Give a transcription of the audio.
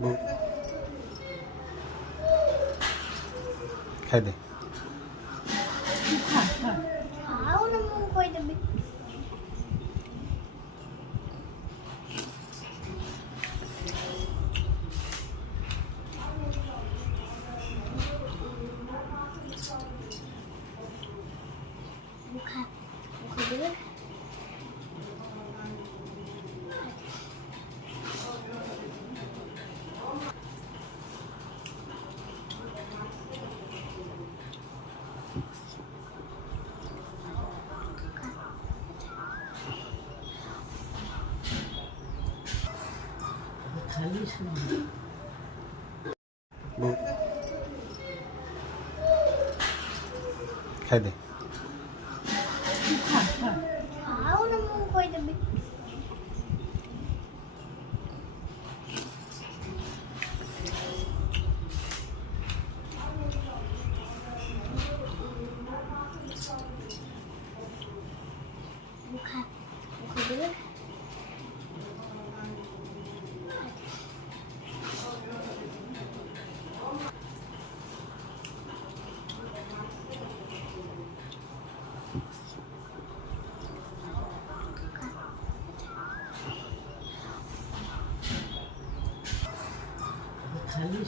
बघ खाय दे खाऊ ना मग कोई डब्बी खा दे बघ खाय दे खाऊ ना मग कोई डब्बी खा दे खाली